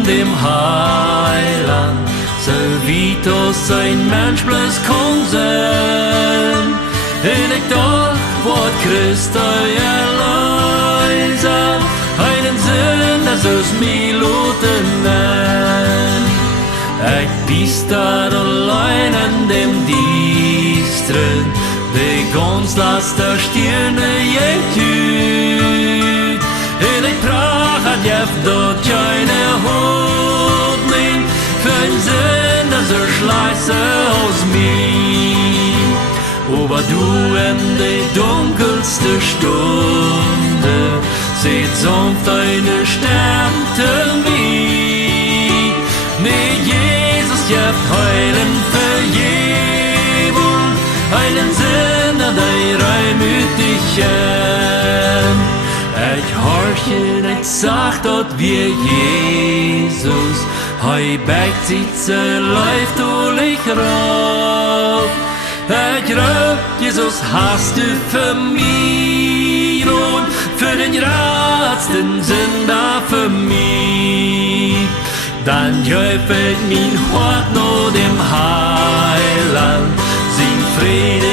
an dem Heiland, so wie das ein Mensch bloß kann sein. En ik doch wat Christus Erlöser, einen Sinn, das ist mir Loten nein. Ich bist da allein an dem Distren, die ganz last der Stirne jengtüt. En ik prach hat jef dort keine Hoffnung, für einen Sinn, das ist schleiße aus mir. Aber du in die dunkelste Stunde seht sanft deine Sternte mich. Mit Jesus jeft heilen Vergebung, einen Sinn an die Reimütigen. Ich horche, ich sag dort wie Jesus, hei backt sitze, läuft du lich rauf. Ich ruf, Jesus, hast du für mich und für den ratsten Sünder für mich. Dann jubelt mein Hort nur dem Heiland, sing Friede,